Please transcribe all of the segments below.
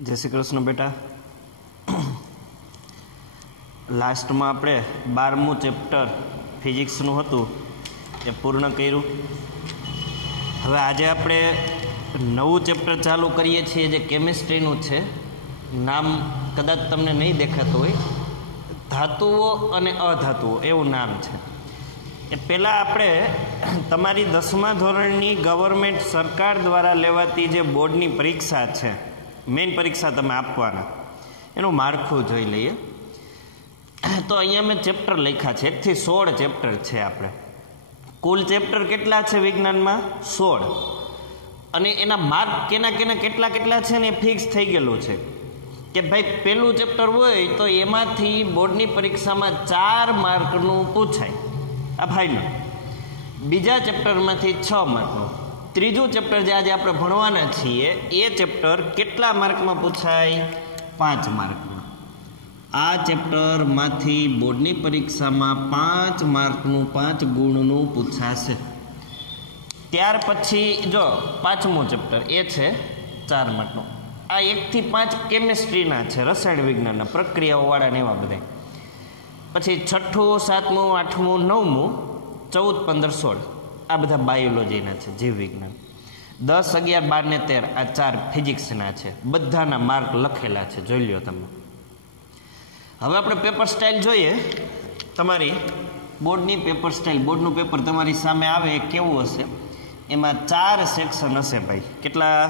जय श्री कृष्ण बेटा। लास्ट में આપણે 12મું ચેપ્ટર ફિઝિક્સનું હતું એ પૂર્ણ કર્યું। હવે આજે આપણે નવું ચેપ્ટર ચાલુ કરીએ છીએ જે કેમિસ્ટ્રીનું છે। નામ કદાચ તમને નહીં દેખાતું હોય, ધાતુઓ અને અધાતુઓ એવું નામ છે। એ પહેલાં આપણે તમારી 10મા ધોરણની ગવર્મેન્ટ સરકાર દ્વારા લેવાતી જે બોર્ડની પરીક્ષા છે, મેઇન પરીક્ષા તમે આપવાના, એનું માળખું જોઈ લઈએ। તો અહીંયા મેં ચેપ્ટર લખ્યા છે, 1 થી 16 ચેપ્ટર છે। આપણે કુલ ચેપ્ટર કેટલા છે વિજ્ઞાનમાં? 16। અને એના માર્ક કેના કેટલા છે ને એ ફિક્સ થઈ ગયેલું છે કે ભાઈ પહેલું ચેપ્ટર હોય તો એમાંથી બોર્ડની પરીક્ષામાં 4 માર્કનું પૂછાય, આ ફાઇનલ। બીજા ચેપ્ટરમાંથી 6 માર્કનું। ત્રીજું ચેપ્ટર જે આજે આપણે ભણવાના છીએ એ ચેપ્ટર કેટલા માર્કમાં પૂછાય? 5 માર્કમાં। આ ચેપ્ટરમાંથી બોર્ડની પરીક્ષામાં 5 માર્કનું 5 ગુણનું પૂછાશે। ત્યાર પછી જો 5મું ચેપ્ટર એ છે 4 માર્કનું। આ 1 થી 5 કેમિસ્ટ્રીના છે, રસાયણ વિજ્ઞાનના પ્રક્રિયાઓવાળા ને એવા બધા। પછી 6ઠું 7મું 8મું 9મું 14 15 16 આ બધા બાયોલોજીના છે, જીવ વિજ્ઞાન। 10 11 12 ને 13 આ 4 ફિઝિક્સના છે। બધાના માર્ક લખેલા છે, જોઈ લ્યો તમે। હવે આપણે પેપર સ્ટાઇલ જોઈએ। તમારી બોર્ડની પેપર સ્ટાઇલ, બોર્ડનું પેપર તમારી સામે આવે એ કેવું હશે? એમાં 4 સેક્શન હશે ભાઈ। કેટલા?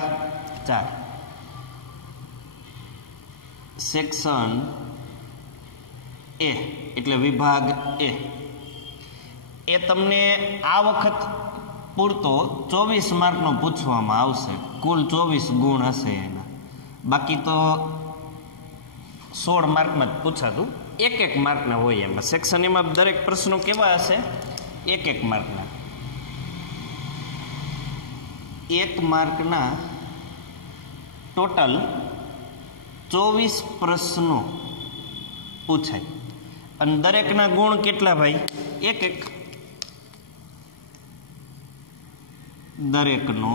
4 સેક્શન। એ એટલે વિભાગ એ તમને આ વખત પૂરતો 24 માર્કનો પૂછવામાં આવશે। કુલ 24 ગુણ હશે એના, બાકી તો 16 માર્કમાં જ પૂછાતું। 1 માર્કના હોય એમાં સેક્શન। એમાં દરેક પ્રશ્નો કેવા હશે? 1 માર્કના। 1 માર્કના ટોટલ 24 પ્રશ્નો પૂછાય। અને દરેકના ગુણ કેટલા ભાઈ? 1। દરેકનો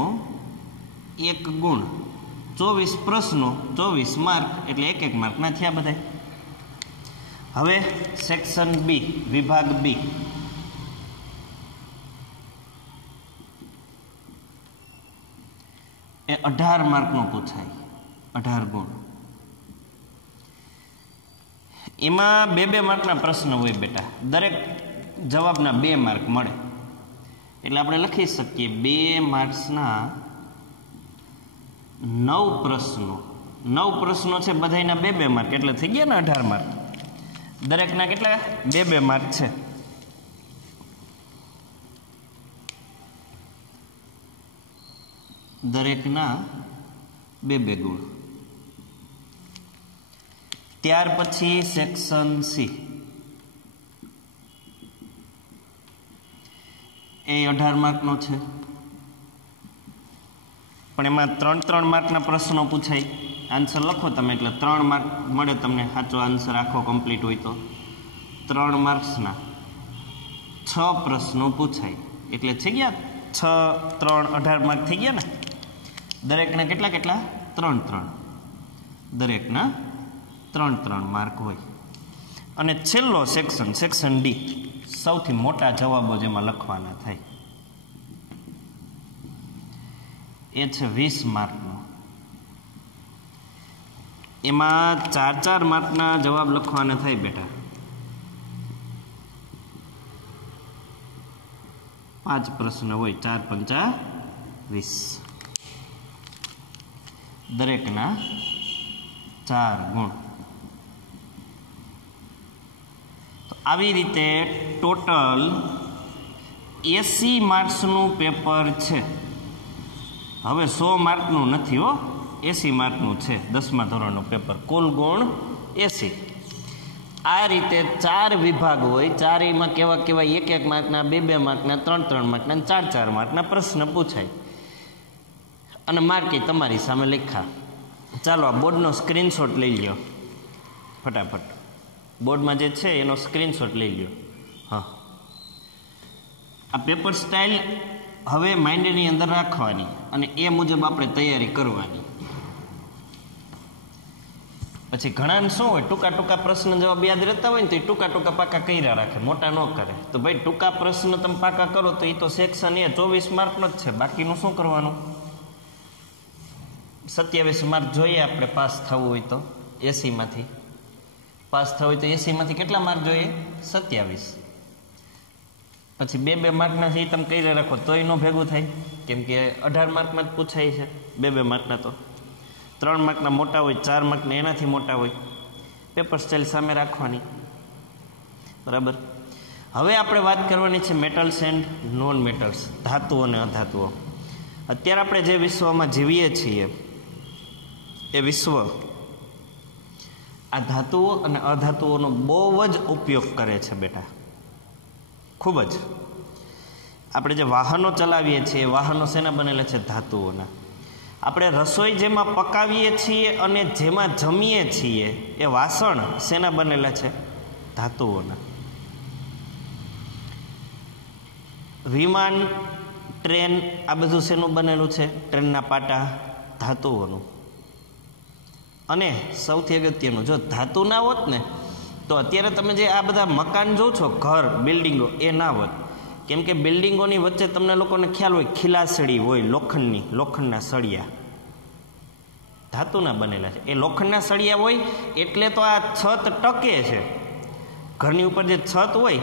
1 ગુણ, 24 પ્રશ્નો, 24 માર્ક એટલે 1 માર્કના થયા બધા। હવે સેક્શન બી, વિભાગ બી, એ 18 માર્કનો પૂછાય, 18 ગુણ। એમાં 2 માર્કના પ્રશ્ન હોય બેટા, દરેક જવાબના 2 માર્ક મળે। એટલે આપણે લખી શકીએ 2 માર્ક્સના 9 પ્રશ્નો। 9 પ્રશ્નો છે, બધાના 2 માર્ક, એટલે થઈ ગયા ને 18 માર્ક। દરેકના કેટલા? 2 માર્ક છે। દરેકના 2 ગુણ। ત્યાર પછી સેક્શન સી, એ 18 માર્કનો છે, પણ એમાં 3 માર્કના પ્રશ્નો પૂછાય। આન્સર લખો તમે એટલે 3 માર્ક મળે તમને, સાચો આન્સર આખો કમ્પ્લીટ હોય તો। 3 માર્ક્સના 6 પ્રશ્નો પૂછાય, એટલે થઈ ગયા 6 3 18 માર્ક થઈ ગયા ને। દરેકના કેટલા? 3। દરેકના 3 માર્ક હોય। અને છેલ્લો સેક્શન, સેક્શન ડી, સૌથી મોટા જવાબો જેમાં લખવાના થાય, એ છે 20 માર્કનો। એમાં 4 માર્કના જવાબ લખવાના થાય બેટા। 5 પ્રશ્ન હોય, 4 પંચા 20, દરેકના 4 ગુણ। આવી રીતે ટોટલ 80 માર્ક્સનું પેપર છે। હવે 100 માર્કનું નથી હો, 80 માર્કનું છે 10મા ધોરણનું પેપર। કુલ ગુણ 80। આ રીતે 4 વિભાગ હોય, 4માં કેવા 1 માર્કના, 2 માર્કના, 3 માર્કના, 4 માર્કના પ્રશ્ન પૂછાય। અને માર્કે તમારી સામે લખ્યા। ચાલો આ બોર્ડનો સ્ક્રીનશોટ લઈ લ્યો ફટાફટ। બોર્ડમાં જે છે એનો સ્ક્રીનશોટ લઈ લ્યો। હા, આ પેપર સ્ટાઇલ હવે માઇન્ડની અંદર રાખવાની અને એ મુજબ આપણે તૈયારી કરવાની। પછી ઘણાને શું હોય, ટૂંકા ટૂંકા પ્રશ્ન જવાબ યાદ રહેતા હોય ને તો એ ટૂંકા ટૂંકા પાકા કર્યા રાખે, મોટા ન કરે. તો ભાઈ ટૂંકા પ્રશ્ન તમે પાકા કરો તો એ તો સેક્શન એ 24 માર્કનો જ છે. બાકીનું શું કરવાનું? 27 માર્ક જોઈએ આપણે પાસ થવું હોય તો. 80માંથી પાસ થવું હોય તો 80માંથી કેટલા માર્ક જોઈએ? 27. પછી 2-2 માર્કના છે એ તમે કરી રાખો તોય ન ભેગું થાય, કેમ કે 18 માર્કમાં જ પૂછાય છે. 2-2 માર્કના તો 3 માર્કના મોટા હોય, 4 માર્કના એનાથી મોટા હોય. પેપર સ્ટાઇલ સામે રાખવાની, બરાબર. હવે આપણે વાત કરવાની છે મેટલ્સ એન્ડ નોન મેટલ્સ, ધાતુઓ અને અધાતુઓ. અત્યારે આપણે જે વિશ્વમાં જીવીએ છીએ એ વિશ્વ આ ધાતુઓ અને અધાતુઓનો બહુ જ ઉપયોગ કરે છે બેટા, ખૂબ જ. આપણે જે વાહનો ચલાવીએ છીએ, વાહનો શેના બનેલા છે? ધાતુઓના. આપણે રસોઈ જેમાં પકાવીએ છીએ અને જેમાં જમીએ છીએ એ વાસણ શેના બનેલા છે? ધાતુઓના. વિમાન, ટ્રેન, આ બધું શેનું બનેલું છે? ટ્રેનના પાટા ધાતુઓનું. અને સૌથી અગત્યનું, જો ધાતુ ના હોત ને તો અત્યારે તમે જે આ બધા મકાન જો છો, ઘર, બિલ્ડિંગો, એ ના હોત. કેમ કે બિલ્ડિંગોની વચ્ચે તમને લોકોને ખ્યાલ હોય ખીલાસળી હોય, લોખંડના સળિયા ધાતુના બનેલા છે. એ લોખંડના સળિયા હોય એટલે તો આ છત ટકે છે. ઘરની ઉપર જે છત હોય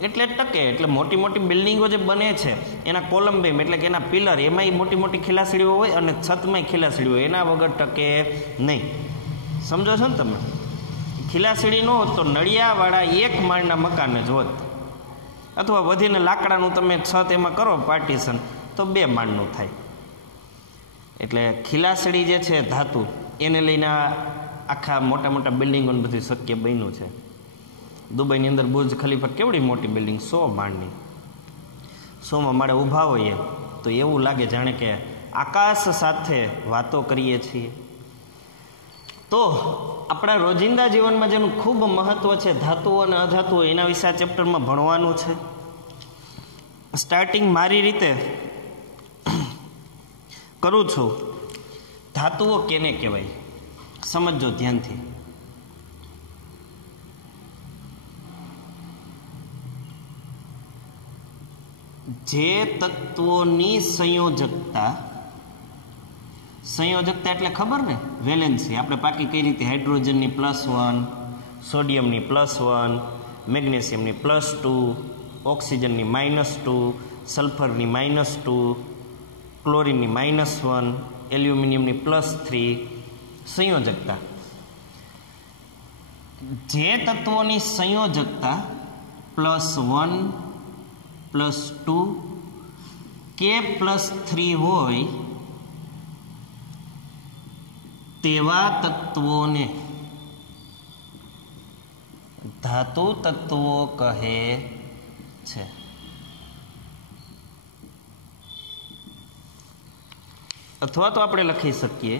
એટલે ટકે. એટલે મોટી મોટી બિલ્ડિંગો જે બને છે એના કોલમ બીમ એટલે કે એના પિલર, એમાંય મોટી મોટી ખીલાસળીઓ હોય અને છતમાંય ખીલાસળી હોય. એના વગર ટકે નહીં. સમજો છો ને તમે? ખીલાસળી ન હોત તો નળિયાવાળા 1 માળના મકાન જ હોત, અથવા વધીને લાકડાનું તમે છત એમાં કરો પાર્ટીશન તો 2 માળનું થાય. એટલે ખીલાસળી જે છે ધાતુ, એને લઈને આખા મોટા મોટા બિલ્ડિંગોને બધું શક્ય બન્યું છે. દુબઈની અંદર બુર્જ ખલીફા કેવડી મોટી બિલ્ડિંગ, 100 માળની. 100માં માળે ઊભા હોઈએ તો એવું લાગે જાણે કે આકાશ સાથે વાતો કરીએ છીએ. તો આપણા રોજિંદા જીવનમાં જેનું ખૂબ મહત્વ છે ધાતુઓ અને અધાતુઓ, એના વિશે આ ચેપ્ટરમાં ભણવાનું છે. સ્ટાર્ટિંગ મારી રીતે કરું છું. ધાતુઓ કેને કહેવાય સમજો ધ્યાનથી. જે તત્વોની સંયોજકતા એટલે ખબર ને, વેલેન્સી. આપણે પાકી કઈ રીતે? હાઇડ્રોજનની +1, સોડિયમની +1, મેગ્નેશિયમની +2, ઓક્સિજનની -2, સલ્ફરની -2, ક્લોરિનની -1, એલ્યુમિનિયમની +3. સંયોજકતા. જે તત્વોની સંયોજકતા +1, +2 કે +3 હોય તેવા તત્વોને ધાતુ તત્વો કહે છે. અથવા તો આપણે લખી શકીએ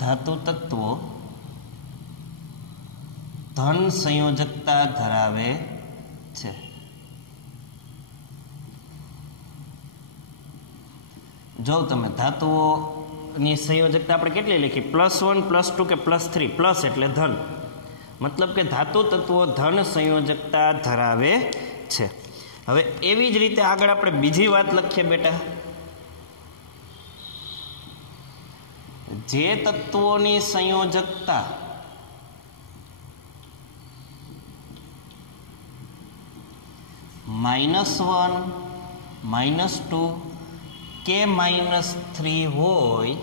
ધાતુ તત્વો ધન સંયોજકતા ધરાવે છે. જો તમે ધાતુઓની સંયોજકતા આપણે કેટલી લખી? +1, +2 કે +3. પ્લસ એટલે ધન, મતલબ કે ધાતુ તત્વો ધન સંયોજકતા ધરાવે છે. હવે એવી જ રીતે આગળ આપણે બીજી વાત લખીએ બેટા. જે તત્વોની સંયોજકતા -1, -2 કે -3 હોય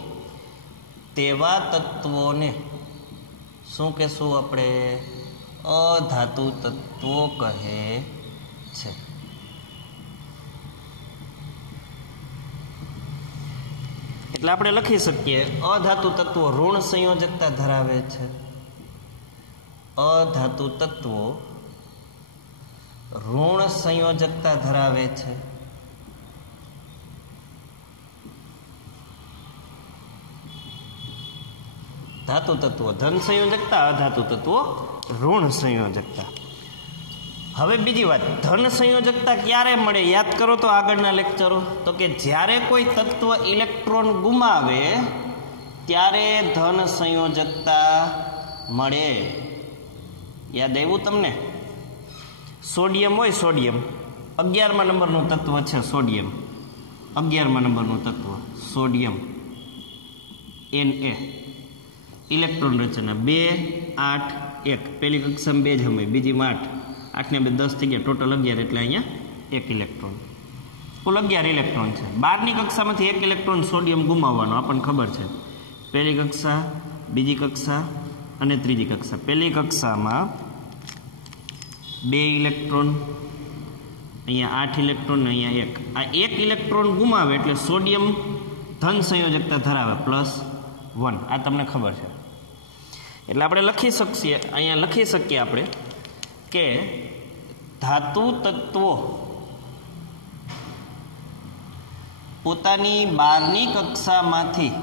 તેવા તત્વોને શું કહેશું આપણે? અધાતુ તત્વો કહે છે. એટલે આપણે લખી શકીએ અધાતુ તત્વો ઋણ સંયોજકતા ધરાવે છે. અધાતુ તત્વો ઋણ સંયોજકતા ધરાવે છે. ધાતુ તત્વો ધન સંયોજકતા, અધાતુ તત્વો ઋણ સંયોજકતા. હવે બીજી વાત, ધન સંયોજકતા ક્યારે મળે યાદ કરો તો આગળના લેક્ચરો, તો કે જ્યારે કોઈ તત્વ ઇલેક્ટ્રોન ગુમાવે ત્યારે ધન સંયોજકતા મળે. યાદ આવ્યું તમને? સોડિયમ હોય, સોડિયમ 11મા નંબરનું તત્વ છે. સોડિયમ 11મા નંબરનું તત્વ સોડિયમ Na. ઇલેક્ટ્રોન રચના 2 8 1. પહેલી કક્ષામાં 2 જ હોય, બીજીમાં 8 8 ને 2 10 થઈ ગયા, ટોટલ 11, એટલે અહીંયા 1 ઇલેક્ટ્રોન. કુલ 11 ઇલેક્ટ્રોન છે. 12ની કક્ષામાંથી 1 ઇલેક્ટ્રોન સોડિયમ ગુમાવવાનો આપણને ખબર છે. પહેલી કક્ષા, બીજી કક્ષા અને ત્રીજી કક્ષા. પહેલી કક્ષામાં 2 ઇલેક્ટ્રોન, અહીંયા 8 ઇલેક્ટ્રોન ને અહીંયા 1. આ 1 ઇલેક્ટ્રોન ગુમાવે એટલે સોડિયમ ધન સંયોજકતા ધરાવે +1. આ તમને ખબર છે. એટલે આપણે લખી શકીએ, અહીંયા લખી શકીએ આપણે કે ધાતુ તત્વો પોતાની 12ની કક્ષામાંથી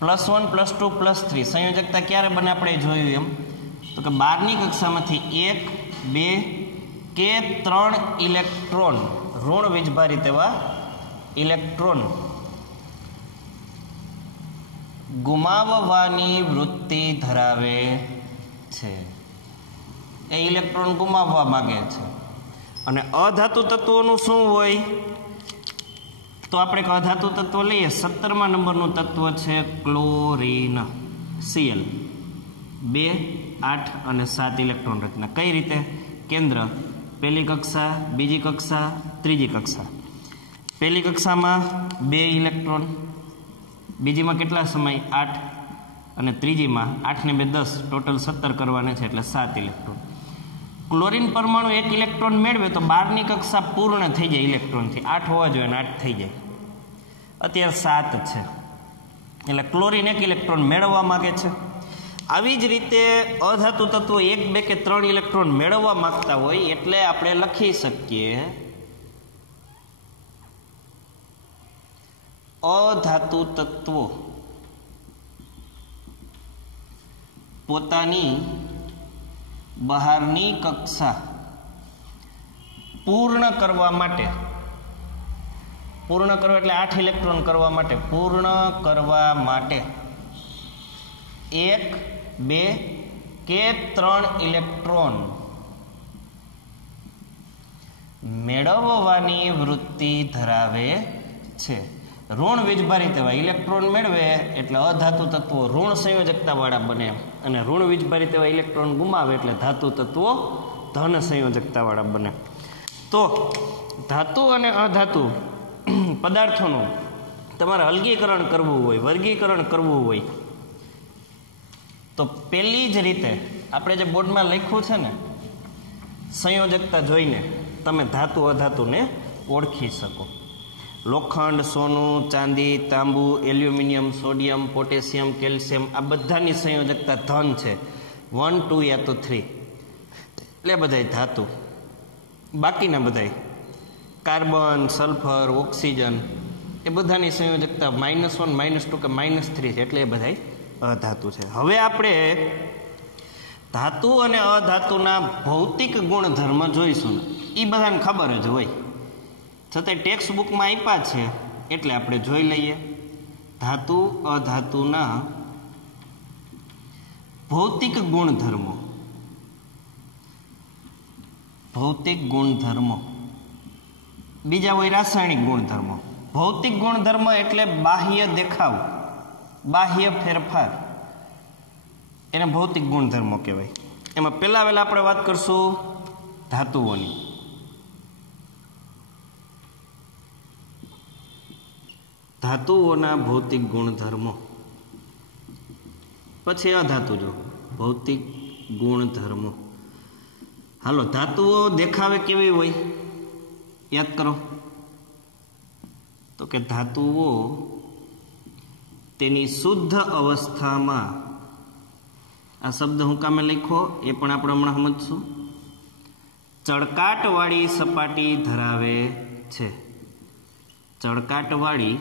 +1 +2 +3 સંયોજકતા ક્યારે બને આપણે જોયું એમ, તો કે 12ની કક્ષામાંથી 1 2 કે 3 ઇલેક્ટ્રોન ઋણ વીજભારિત એવા ઇલેક્ટ્રોન ગુમાવવાની વૃત્તિ ધરાવે છે. એ ઇલેક્ટ્રોન ગુમાવવા માંગે છે. અને અધાતુ તત્વોનું શું હોય, તો આપણે એક અધાતુ તત્વ લઈએ. 17મા નંબરનું તત્વ છે ક્લોરીન, Cl. 2 8 અને 7 ઇલેક્ટ્રોન રચના. કઈ રીતે? કેન્દ્ર, પહેલી કક્ષા, બીજી કક્ષા, ત્રીજી કક્ષા. પહેલી કક્ષામાં 2 ઇલેક્ટ્રોન, બીજીમાં કેટલા સમય 8, અને ત્રીજીમાં 8 ને 2 10, ટોટલ 17 કરવાના છે એટલે 7 ઇલેક્ટ્રોન. ક્લોરીન પરમાણુ 1 ઇલેક્ટ્રોન મેળવે તો 12ની કક્ષા પૂર્ણ થઈ જાય ઇલેક્ટ્રોનથી. 8 હોવા જોઈએ અને 8 થઈ જાય. અત્યારે 7 છે એટલે ક્લોરીન 1 ઇલેક્ટ્રોન મેળવવા માંગે છે. આવી જ રીતે અધાતુ તત્વો 1 2 કે 3 ઇલેક્ટ્રોન મેળવવા માંગતા હોય એટલે આપણે લખી શકીએ અધાતુ તત્વો પોતાની બહારની કક્ષા પૂર્ણ કરવા માટે, પૂર્ણ કરવા એટલે 8 ઇલેક્ટ્રોન કરવા માટે, પૂર્ણ કરવા માટે 1 2 કે 3 ઇલેક્ટ્રોન મેળવવાની વૃત્તિ ધરાવે છે. ઋણ વીજભારિત એવા ઇલેક્ટ્રોન મેળવે એટલે અધાતુ તત્વો ઋણ સંયોજકતા વાળા બને, અને ઋણ વીજભારિત એવા ઇલેક્ટ્રોન ગુમાવે એટલે ધાતુ તત્વો ધન સંયોજકતા વાળા બને. તો ધાતુ અને અધાતુ પદાર્થોનું તમારે અલગીકરણ કરવું હોય, વર્ગીકરણ કરવું હોય તો પહેલી જ રીતે આપણે જે બોર્ડમાં લખ્યું છે ને, સંયોજકતા જોઈને તમે ધાતુ અધાતુને ઓળખી શકો. લોખંડ, સોનું, ચાંદી, તાંબુ, એલ્યુમિનિયમ, સોડિયમ, પોટેશિયમ, કેલ્શિયમ આ બધાની સંયોજકતા ધન છે. 1 2 યા તો 3 એટલે બધાય ધાતુ. બાકીના બધાય કાર્બન, સલ્ફર, ઓક્સિજન એ બધાની સંયોજકતા -1 -2 કે -3 છે એટલે એ બધાય અધાતુ છે. હવે આપણે ધાતુ અને અધાતુના ભૌતિક ગુણધર્મ જોઈશું. એ બધાને ખબર જ હોય, છતાંય ટેક્સ્ટ બુકમાં આપ્યા છે એટલે આપણે જોઈ લઈએ. ધાતુ અધાતુના ભૌતિક ગુણધર્મો. ભૌતિક ગુણધર્મો બીજા હોય રાસાયણિક ગુણધર્મો. ભૌતિક ગુણધર્મ એટલે બાહ્ય દેખાવ, બાહ્ય ફેરફાર, એને ભૌતિક ગુણધર્મો કહેવાય. એમાં પહેલા આપણે વાત કરશું ધાતુઓની. ધાતુઓના ભૌતિક ગુણધર્મો, પછી અધાતુ જો ભૌતિક ગુણધર્મો. હાલો, ધાતુઓ દેખાવે કેવી હોય યાદ કરો. તો કે ધાતુઓ તેની શુદ્ધ અવસ્થામાં, આ શબ્દ હું કામે લખ્યો એ પણ આપણે હમણાં સમજશું, ચળકાટવાળી સપાટી ધરાવે છે. ચળકાટવાળી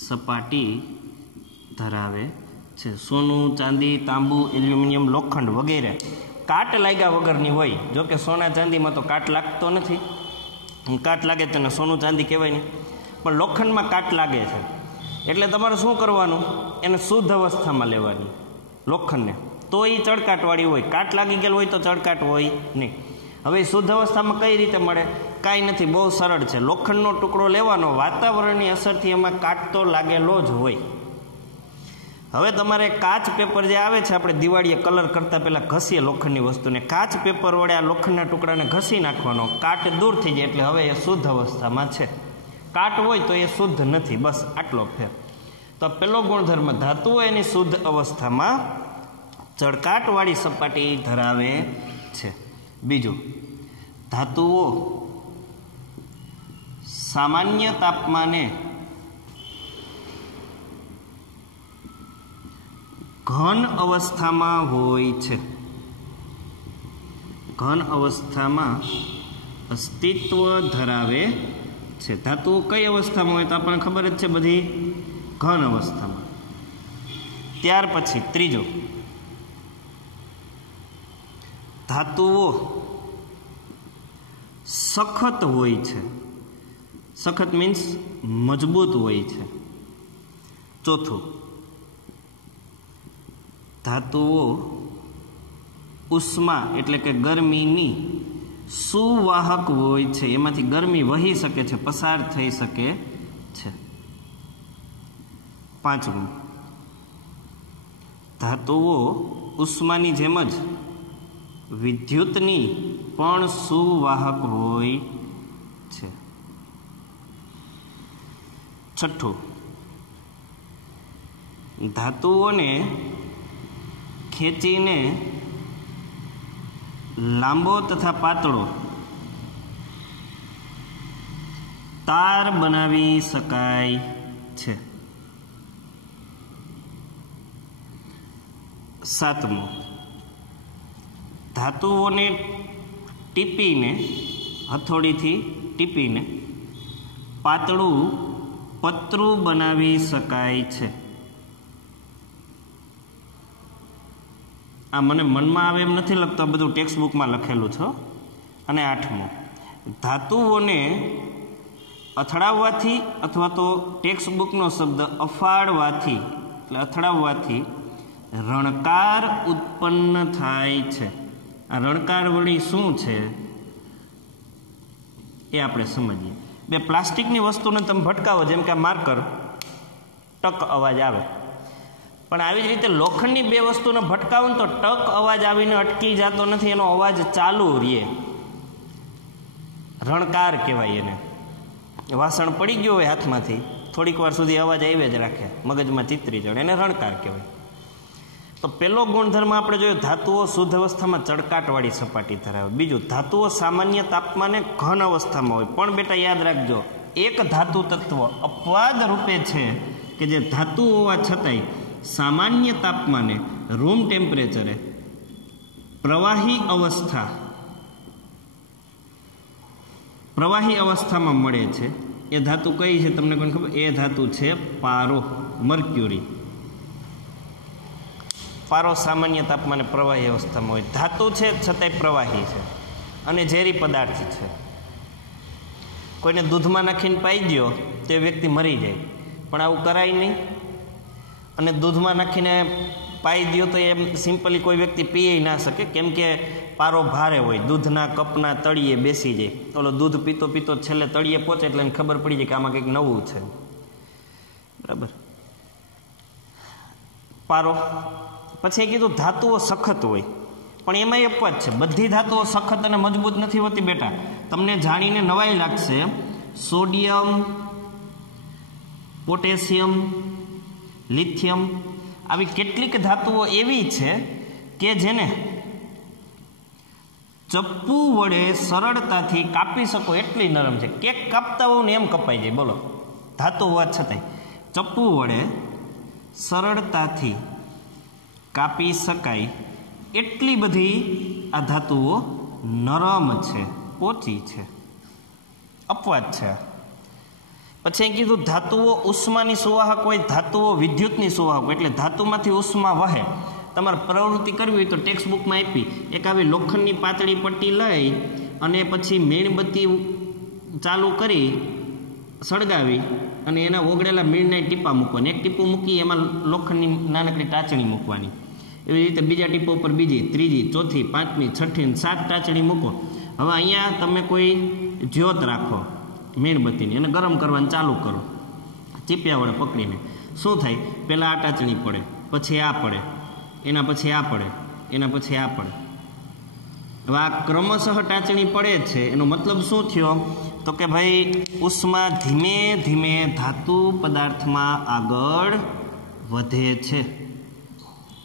સપાટી ધરાવે છે. સોનું, ચાંદી, તાંબુ, એલ્યુમિનિયમ, લોખંડ વગેરે કાટ લાગ્યા વગરની હોય. જો કે સોના ચાંદીમાં તો કાટ લાગતો નથી. કાટ લાગે તેને સોનું ચાંદી કહેવાય નહીં, પણ લોખંડમાં કાટ લાગે છે. એટલે તમારે શું કરવાનું, એને શુદ્ધ અવસ્થામાં લેવાની લોખંડને, તો એ ચળકાટવાળી હોય. કાટ લાગી ગયેલ હોય તો ચળકાટ હોય નહીં. હવે શુદ્ધ અવસ્થામાં કઈ રીતે મળે? કાંઈ નથી, બહુ સરળ છે. લોખંડનો ટુકડો લેવાનો, વાતાવરણની અસરથી એમાં કાટ તો લાગેલો જ હોય. હવે તમારે કાચ પેપર જે આવે છે, આપણે દિવાળીએ કલર કરતાં પહેલાં ઘસીએ લોખંડની વસ્તુને, કાચ પેપર વડે આ લોખંડના ટુકડાને ઘસી નાખવાનો, કાટ દૂર થઈ જાય. એટલે હવે એ શુદ્ધ અવસ્થામાં છે. કાટ હોય તો એ શુદ્ધ નથી. બસ આટલો ફેર. તો પહેલો ગુણધર્મ, ધાતુઓ એની શુદ્ધ અવસ્થામાં ચળકાટવાળી સપાટી ધરાવે છે. બીજું, ધાતુઓ સામાન્ય તાપમાને ઘન અવસ્થામાં હોય છે. ઘન અવસ્થામાં અસ્તિત્વ ધરાવે છે. ધાતુઓ કઈ અવસ્થામાં હોય તો આપણને ખબર જ છે બધી, ઘન અવસ્થામાં. ત્યાર પછી ત્રીજો, ધાતુઓ સખત હોય છે. સખત મીન્સ મજબૂત હોય છે. ચોથું, ધાતુઓ ઉષ્મા એટલે કે ગરમીની સુવાહક હોય છે. એમાંથી ગરમી વહી શકે છે, પસાર થઈ શકે છે. પાંચમું, ધાતુઓ ઉષ્માની જેમ જ વિદ્યુતની પણ સુવાહક હોય છે. છઠ્ઠું, ધાતુઓને ખેંચીને લાંબો તથા પાતળો તાર બનાવી શકાય છે. સાતમું, ધાતુઓને ટીપીને, હથોડીથી ટીપીને પાતળું પતરું બનાવી શકાય છે. આ મને મનમાં આવે એમ નથી લખતો, બધું ટેક્સ્ટ બુકમાં લખેલું છે. અને આઠમું, ધાતુઓને અથડાવવાથી અથવા તો ટેક્સ્ટ બુકનો શબ્દ અફાળવાથી એટલે અથડાવવાથી રણકાર ઉત્પન્ન થાય છે. આ રણકાર વળી શું છે એ આપણે સમજીએ. બે પ્લાસ્ટિકની વસ્તુને તમે ભટકાવો, જેમ કે આ માર્કર, ટક અવાજ આવે. પણ આવી જ રીતે લોખંડની બે વસ્તુને ભટકાવો ને તો ટક અવાજ આવીને અટકી જતો નથી, એનો અવાજ ચાલુ રહે. રણકાર કહેવાય એને. વાસણ પડી ગયો હોય હાથમાંથી, થોડીક વાર સુધી અવાજ આવી જ રાખે, મગજમાં ચિતરી ચડે, એને રણકાર કહેવાય. તો પહેલો ગુણધર્મ આપણે જોયો, ધાતુઓ શુદ્ધ અવસ્થામાં ચળકાટવાળી સપાટી ધરાવે. બીજું, ધાતુઓ સામાન્ય તાપમાને ઘન અવસ્થામાં હોય. પણ બેટા યાદ રાખજો, એક ધાતુ તત્વ અપવાદ રૂપે છે કે જે ધાતુ હોવા છતાંય સામાન્ય તાપમાને રૂમ ટેમ્પરેચરે પ્રવાહી અવસ્થામાં મળે છે. એ ધાતુ કઈ છે તમને કોઈને ખબર? એ ધાતુ છે પારો, મર્ક્યુરી. પારો સામાન્ય તાપમાને પ્રવાહી અવસ્થામાં હોય. ધાતુ છે છતાંય પ્રવાહી છે અને ઝેરી પદાર્થ છે. કોઈને દૂધમાં નાખીને પાઈ દો તો એ વ્યક્તિ મરી જાય, પણ આવું કરાય નહીં. અને દૂધમાં નાખીને પાઈ દો તો એમ સિમ્પલી કોઈ વ્યક્તિ પીએ ના શકે, કેમ કે પારો ભારે હોય, દૂધના કપના તળિયે બેસી જાય. ઓલો દૂધ પીતો પીતો છેલ્લે તળિયે પહોંચે એટલે એને ખબર પડી જાય કે આમાં કંઈક નવું છે. બરાબર. પારો પછી કીધું ધાતુઓ સખત હોય, પણ એમાં અપવાદ છે. બધી ધાતુઓ સખત અને મજબૂત નથી હોતી બેટા. તમને જાણીને નવાઈ લાગશે, સોડિયમ, પોટેશિયમ, લિથિયમ, આવી કેટલીક ધાતુઓ એવી છે કે જેને ચપ્પુ વડે સરળતાથી કાપી શકો એટલી નરમ છે. કેક કાપતા હોવ ને એમ કપાઈ જાય. બોલો, ધાતુ હોવા છતાંય ચપ્પુ વડે સરળતાથી કાપી શકાય એટલી બધી આ ધાતુઓ નરમ છે, પોચી છે. અપવાદ છે. પછી અહીં કીધું ધાતુઓ ઉષ્માની સુવાહક હોય, ધાતુઓ વિદ્યુતની સુવાહક હોય. એટલે ધાતુમાંથી ઉષ્મા વહે. તમારે પ્રવૃત્તિ કરવી હોય તો ટેક્સ્ટ બુકમાં આપી, એક આવી લોખંડની પાતળી પટ્ટી લઈ અને પછી મીણબત્તી ચાલુ કરી સળગાવી અને એના ઓગળેલા મીણના ટીપા મૂકવાની. એક ટીપું મૂકી એમાં લોખંડની નાનકડી ટાચણી મૂકવાની. એવી રીતે બીજા ટીપા ઉપર બીજી, ત્રીજી, ચોથી, પાંચમી, છઠ્ઠી, 7 ટાચણી મૂકો. હવે અહીંયા તમે કોઈ જ્યોત રાખો મીણબત્તીની અને ગરમ કરવાનું ચાલુ કરો ચીપિયા વડે પકડીને. શું થાય? પહેલાં આ ટાચણી પડે, પછી આ પડે, એના પછી આ પડે, એના પછી આ પડે. હવે આ ક્રમશઃ ટાચણી પડે જ છે. એનો મતલબ શું થયો? તો કે ભાઈ ઉષ્મા ધીમે ધીમે ધાતુ પદાર્થમાં આગળ વધે છે.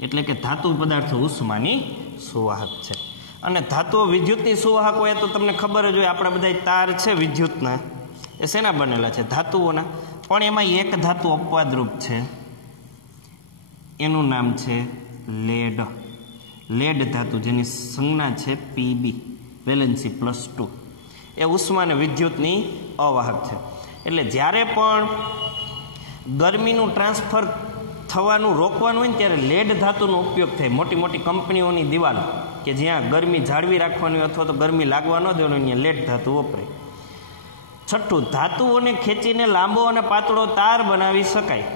એટલે કે ધાતુ પદાર્થો ઉષ્માની સુવાહક છે. અને ધાતુઓ વિદ્યુતની સુવાહક હોય તો તમને ખબર જ હોય, આપણા બધા તાર છે વિદ્યુતના, એ શેના બનેલા છે? ધાતુઓના. પણ એમાં એક ધાતુ અપવાદરૂપ છે, એનું નામ છે લેડ. લેડ ધાતુ, જેની સંજ્ઞા છે Pb, વેલેન્સી +2. એ ઉષ્મા અને વિદ્યુતની અવાહક છે. એટલે જ્યારે પણ ગરમીનું ટ્રાન્સફર થવાનું રોકવાનું હોય ને ત્યારે લેડ ધાતુનો ઉપયોગ થાય. મોટી મોટી કંપનીઓની દિવાલ કે જ્યાં ગરમી જાળવી રાખવાની હોય અથવા તો ગરમી લાગવા ન દેવાની, ત્યાં લેડ ધાતુ વપરાય. છઠ્ઠું, ધાતુઓને ખેંચીને લાંબો અને પાતળો તાર બનાવી શકાય.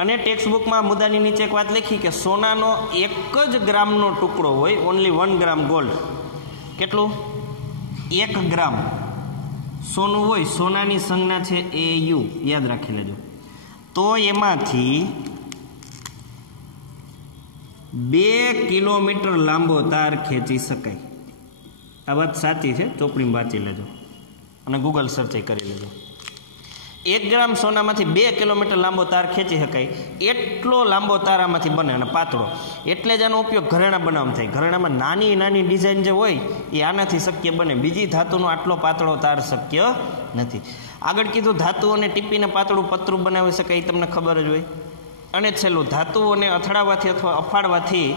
અને ટેક્સ્ટ બુકમાં મુદ્દાની નીચે એક વાત લખી કે સોનાનો 1 ગ્રામનો ટુકડો હોય, ઓનલી 1 ગ્રામ ગોલ્ડ. કેટલું? 1 ગ્રામ સોનું હોય, સોનાની સંજ્ઞા છે Au, યાદ રાખી લેજો. તો એમાંથી 2 કિલોમીટર લાંબો તાર ખેંચી શકાય. આ વાત સાચી છે, ચોપડીમાં વાંચી લેજો અને ગૂગલ સર્ચ કરી લેજો. 1 ગ્રામ સોનામાંથી 2 કિલોમીટર લાંબો તાર ખેંચી શકાય. એટલો લાંબો તાર આમાંથી બને અને પાતળો. એટલે જ આનો ઉપયોગ ઘરેણાં બનાવવામાં થાય. ઘરેણામાં નાની નાની ડિઝાઇન જે હોય એ આનાથી શક્ય બને. બીજી ધાતુનો આટલો પાતળો તાર શક્ય નથી. આગળ કીધું ધાતુઓને ટીપીને પાતળું પતરું બનાવી શકાય, એ તમને ખબર જ હોય. અને છેલ્લું, ધાતુઓને અથડાવાથી અથવા અફાડવાથી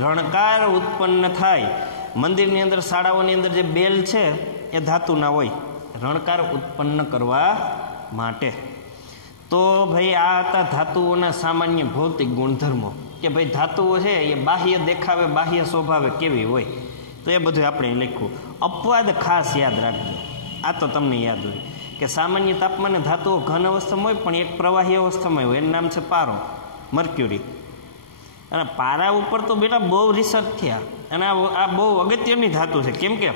રણકાર ઉત્પન્ન થાય. મંદિરની અંદર, શાળાઓની અંદર જે બેલ છે એ ધાતુના હોય, રણકાર ઉત્પન્ન કરવા માટે. તો ભાઈ આ હતા ધાતુઓના સામાન્ય ભૌતિક ગુણધર્મો, કે ભાઈ ધાતુઓ છે એ બાહ્ય દેખાવે, બાહ્ય સ્વભાવે કેવી હોય. તો એ બધું આપણે લખ્યું. અપવાદ ખાસ યાદ રાખજો, આ તો તમને યાદ હોય કે સામાન્ય તાપમાને ધાતુઓ ઘન અવસ્થામાં હોય પણ એક પ્રવાહી અવસ્થામાં હોય. એનું નામ છે પારો, મર્ક્યુરી. અને પારા ઉપર તો બેટા બહુ રિસર્ચ થયા અને આ બહુ અગત્યની ધાતુ છે. કેમ કે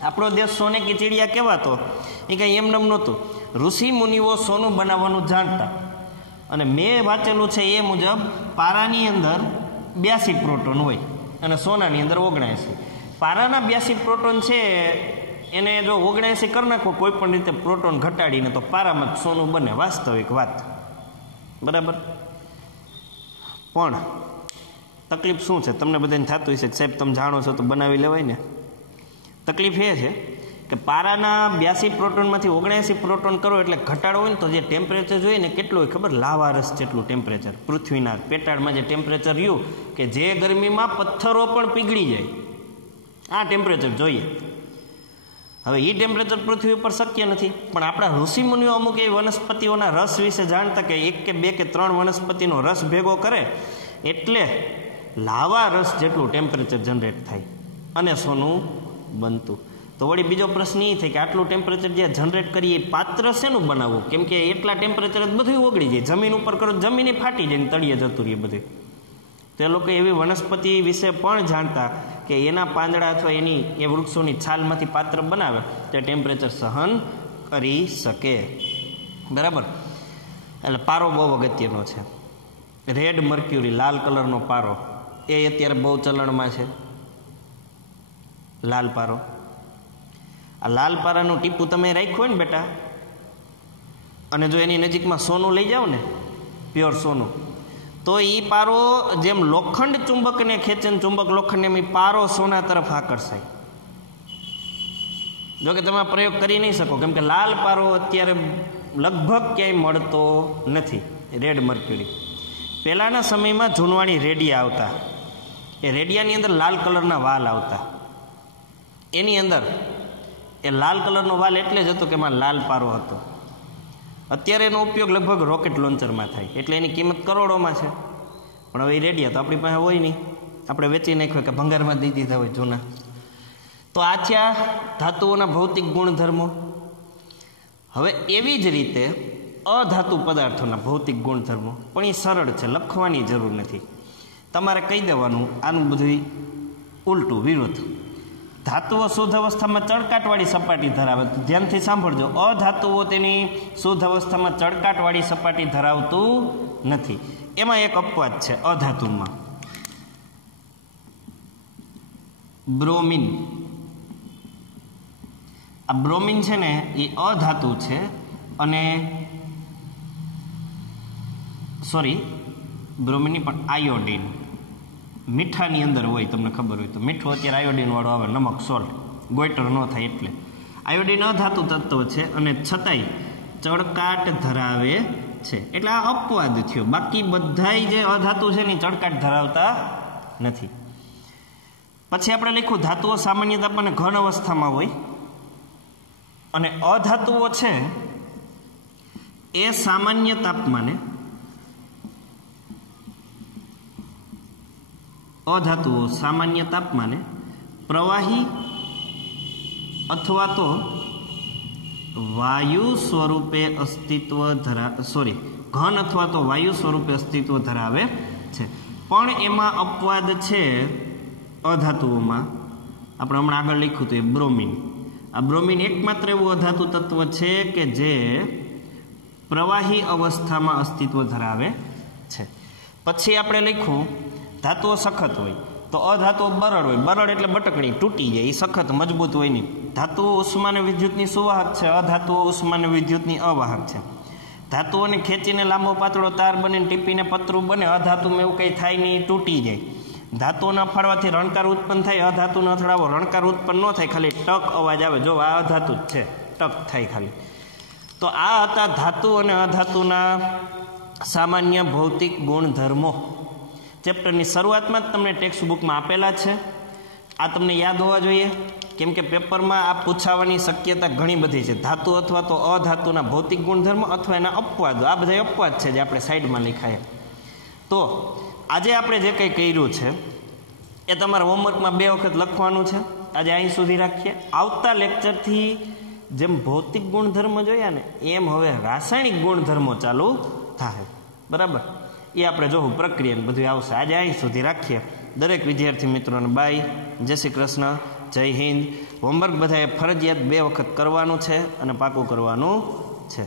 આપણો દેશ સોને કી ચીડિયા કહેવાતો, એ કંઈ એમનેમ નહોતું. ઋષિ મુનિઓ સોનું બનાવવાનું જાણતા. અને મેં વાંચેલું છે એ મુજબ પારાની અંદર 82 પ્રોટોન હોય અને સોનાની અંદર 79. પારાના 82 પ્રોટોન છે એને જો 79 કરી નાખો કોઈ પણ રીતે પ્રોટોન ઘટાડીને, તો પારામાં સોનું બને. વાસ્તવિક વાત, બરાબર. પણ તકલીફ શું છે? તમને બધાને થતું હશે કે સાહેબ તમે જાણો છો તો બનાવી લેવાય ને. તકલીફ એ છે કે પારાના 82 પ્રોટોનમાંથી 79 પ્રોટોન કરો એટલે ઘટાડો હોય ને તો જે ટેમ્પરેચર જોઈએ ને કેટલું હોય ખબર? લાવારસ જેટલું ટેમ્પરેચર. પૃથ્વીના પેટાળમાં જે ટેમ્પરેચર રહ્યું કે જે ગરમીમાં પથ્થરો પણ પીગળી જાય, આ ટેમ્પરેચર જોઈએ. હવે એ ટેમ્પરેચર પૃથ્વી ઉપર શક્ય નથી. પણ આપણા ઋષિમુનિઓ અમુક એવી વનસ્પતિઓના રસ વિશે જાણતા કે 1 કે 2 કે 3 વનસ્પતિનો રસ ભેગો કરે એટલે લાવા રસ જેટલું ટેમ્પરેચર જનરેટ થાય અને સોનું બનતું. તો વળી બીજો પ્રશ્ન એ થાય કે આટલું ટેમ્પરેચર જે જનરેટ કરીએ એ પાત્ર શેનું બનાવવું? કેમ કે એટલા ટેમ્પરેચર જ બધું ઓગળી જાય. જમીન ઉપર કરો જમીને ફાટી જાય ને તળિયે જતું રહે બધું. તે લોકો એવી વનસ્પતિ વિશે પણ જાણતા કે એના પાંદડા અથવા એની એ વૃક્ષોની છાલમાંથી પાત્ર બનાવે તે ટેમ્પરેચર સહન કરી શકે, બરાબર. એટલે પારો બહુ અગત્યનો છે. રેડ મર્ક્યુરી, લાલ કલરનો પારો, એ અત્યારે બહુ ચલણમાં છે. લાલ પારો, આ લાલ પારાનું ટીપું તમે રાખ્યું હોય ને બેટા, અને જો એની નજીકમાં સોનું લઈ જાઓ ને, પ્યોર સોનું, તો એ પારો જેમ લોખંડ ચુંબકને ખેંચે ને ચુંબક લોખંડને એમ પારો સોના તરફ આકર્ષાય. જોકે તમે પ્રયોગ કરી નહીં શકો કેમ કે લાલ પારો અત્યારે લગભગ ક્યાંય મળતો નથી. રેડ મર્ક્યુરી પહેલાંના સમયમાં જૂનવાણી રેડિયા આવતા, એ રેડિયાની અંદર લાલ કલરના વાલ આવતા. એની અંદર એ લાલ કલરનો વાલ એટલે જ હતો કે એમાં લાલ પારો હતો. અત્યારે એનો ઉપયોગ લગભગ રોકેટ લોન્ચરમાં થાય, એટલે એની કિંમત કરોડોમાં છે. પણ હવે એ રેડિયા તો આપણી પાસે હોય નહીં, આપણે વેચી નાખ્યો કે ભંગારમાં દઈ દીધા હોય જૂના. તો આ થયા ધાતુઓના ભૌતિક ગુણધર્મો. હવે એવી જ રીતે અધાતુ પદાર્થોના ભૌતિક ગુણધર્મો, પણ એ સરળ છે, લખવાની જરૂર નથી. તમારે કહી દેવાનું આનું બધું ઉલટું વિરોધ. ધાતુઓ શુદ્ધ અવસ્થામાં ચળકાટવાળી સપાટી ધરાવે. ધ્યાનથી સાંભળજો, અધાતુઓ તેની શુદ્ધ અવસ્થામાં ચળકાટવાળી સપાટી ધરાવતું નથી. એમાં એક અપવાદ છે અધાતુમાં, બ્રોમિન. આ બ્રોમિન છે ને એ અધાતુ છે, અને બ્રોમિનની પણ આયોડિન મીઠાની અંદર હોય, તમને ખબર હોય તો. મીઠું અત્યારે આયોડિન વાળું આવે, નમક, સોલ્ટ, ગોઈટર ન થાય એટલે. આયોડિન અધાતુ તત્વ છે અને છતાંય ચળકાટ ધરાવે છે, એટલે આ અપવાદ થયો. બાકી બધાય જે અધાતુ છે ને ચળકાટ ધરાવતા નથી. પછી આપણે લખ્યું ધાતુઓ સામાન્ય તાપમાને ઘન અવસ્થામાં હોય, અને અધાતુઓ છે એ સામાન્ય તાપમાને પ્રવાહી અથવા તો વાયુ સ્વરૂપે અસ્તિત્વ ઘન અથવા તો વાયુ સ્વરૂપે અસ્તિત્વ ધરાવે છે. પણ એમાં અપવાદ છે અધાતુઓમાં. આપણે હમણાં આગળ લખ્યું હતું એ બ્રોમિન. આ બ્રોમિન એકમાત્ર એવું અધાતુ તત્વ છે કે જે પ્રવાહી અવસ્થામાં અસ્તિત્વ ધરાવે છે. પછી આપણે લખ્યું ધાતુઓ સખત હોય તો અધાતુઓ બરડ હોય. બરડ એટલે બટકણી, તૂટી જાય, એ સખત મજબૂત હોય નહીં. ધાતુઓ ઉષ્મા અને વિદ્યુતની સુવાહક છે, અધાતુઓ ઉષ્મા અને વિદ્યુતની અવાહક છે. ધાતુઓને ખેંચીને લાંબો પાતળો તાર બને, ટીપીને પતરું બને. અધાતુમાં એવું કંઈ થાય નહીં, તૂટી જાય. ધાતુઓના ફાડવાથી રણકાર ઉત્પન્ન થાય, અધાતુનો અથડાવો રણકાર ઉત્પન્ન ન થાય, ખાલી ટક અવાજ આવે. જો આ અધાતુ જ છે, ટક થાય ખાલી. તો આ હતા ધાતુ અને અધાતુના સામાન્ય ભૌતિક ગુણધર્મો. ચેપ્ટરની શરૂઆતમાં જ તમને ટેક્સ્ટ બુકમાં આપેલા છે. આ તમને યાદ હોવા જોઈએ, કેમ કે પેપરમાં આ પૂછાવાની શક્યતા ઘણી બધી છે. ધાતુ અથવા તો અધાતુના ભૌતિક ગુણધર્મો અથવા એના અપવાદો, આ બધા અપવાદ છે જે આપણે સાઈડમાં લખાયા. તો આજે આપણે જે કંઈ કર્યું છે એ તમારા હોમવર્કમાં 2 વખત લખવાનું છે. આજે અહીં સુધી રાખીએ. આવતા લેક્ચરથી જેમ ભૌતિક ગુણધર્મો જોયા ને એમ હવે રાસાયણિક ગુણધર્મો ચાલુ થાય. બરાબર? એ આપણે જોવું, પ્રક્રિયા બધું આવશે. આજે અહીં સુધી રાખીએ. દરેક વિદ્યાર્થી મિત્રોને બાય, જય શ્રી કૃષ્ણ, જય હિન્દ. હોમવર્ક બધાએ ફરજિયાત 2 વખત કરવાનું છે અને પાકું કરવાનું છે.